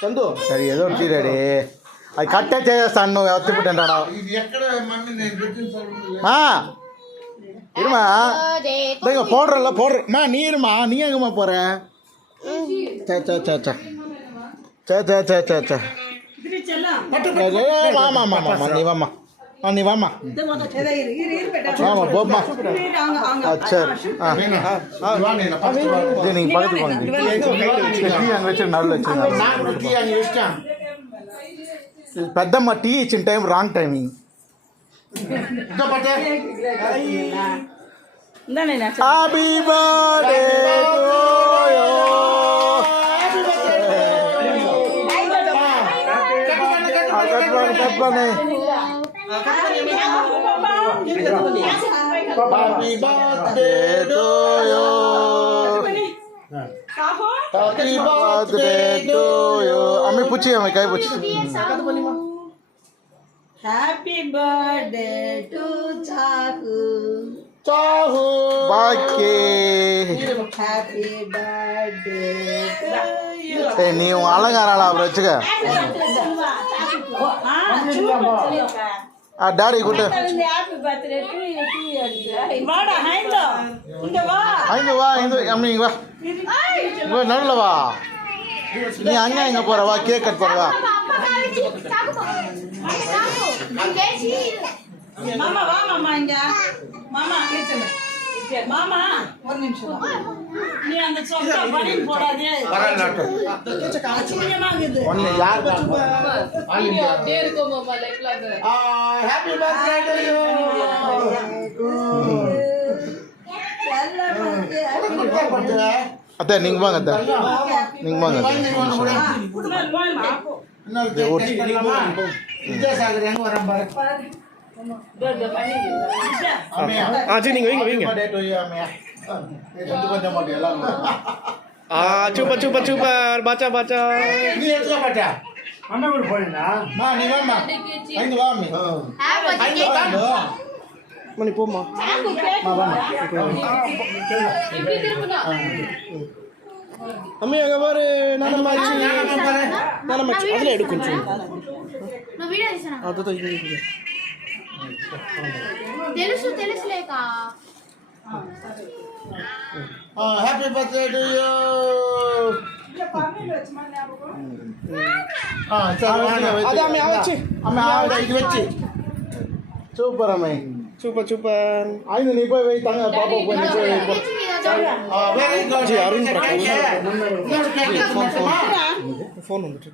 చందు సరే ఏదో తీరాడే అది కట్టే చేస్తాను నువ్వు ఎత్తి పెట్టాడా இருமா பவுடர் இல்லை பவுடர்மா நீ இருமா நீ எங்கம்மா போற சே சே சே சே சே சே சே சே சே வாமா மாமா நீ வாமா நீ வாமா வாமா போம்மா சரி இது நீங்கள் பக்கத்துக்கு வாங்க டீ அங்கே வச்சு நடுவில் வச்சு పెద్దమ్మ టీ ఇచ్చిన time wrong timing happy birthday చెప్పండి happy birthday to you happy birthday to you అమ్మి పుచ్చి అమ్మి కై పుచ్చి హ్యాపీ బర్త్డే టు చాహు చాహు బాకే హ్యాపీ బర్త్డే ఏ నీవు అలంగారాల బ్రచ్చుగా ఆ డాడీ గుట్ట హ్యాపీ బర్త్డే టు యూ వాడా హైందో ఇంద వా ஐந்து வா ஐந்து அம்மி இங்க வா இங்க நடுல வா நீ அங்க இங்க போற வா கேக் கட் பண்ண வா மாமா வா மாமா இங்க மாமா மாமா ஒரு நிமிஷம் நீ அந்த சொக்க படி போடாதே வரலாட்டு அசிங்கமாகுது ஒண்ணு யார் நீங்க அப்படியே இருக்கோ மாமா லைஃப்ல அந்த ஹேப்பி பர்த்டே டு யூ அத்தை நீங்க வாங்க அத்தை நீங்க வாங்க வித்யாசாகர் எங்க வரேன் பாரு நீங்க வைங்க வைங்க கொஞ்சம் மாட்டேன் எல்லாரும் சூப்பர் சூப்பர் சூப்பர் பாச்சா பாச்சா நீ எத்தனை பாட்டா அண்ணா போறீங்களா மா நீ வாமா ஐந்து வாமி ஐந்து வாங்க மணி போமா அம்மி அங்க பாரு நானம்மாச்சி அதுல எடு கொஞ்சம் அதுதான் తెలుసులేక హ్యాపీ బర్త్డే టు యూ అదే అమ్మ వచ్చి అమ్మ ఆవిడ ఇది వచ్చి సూపర్ అమ్మాయి సూపర్ సూపర్ ఆయన నీ పోయి పోయి తన పాప పోయి అరుణ్ ఫోన్ ఉంది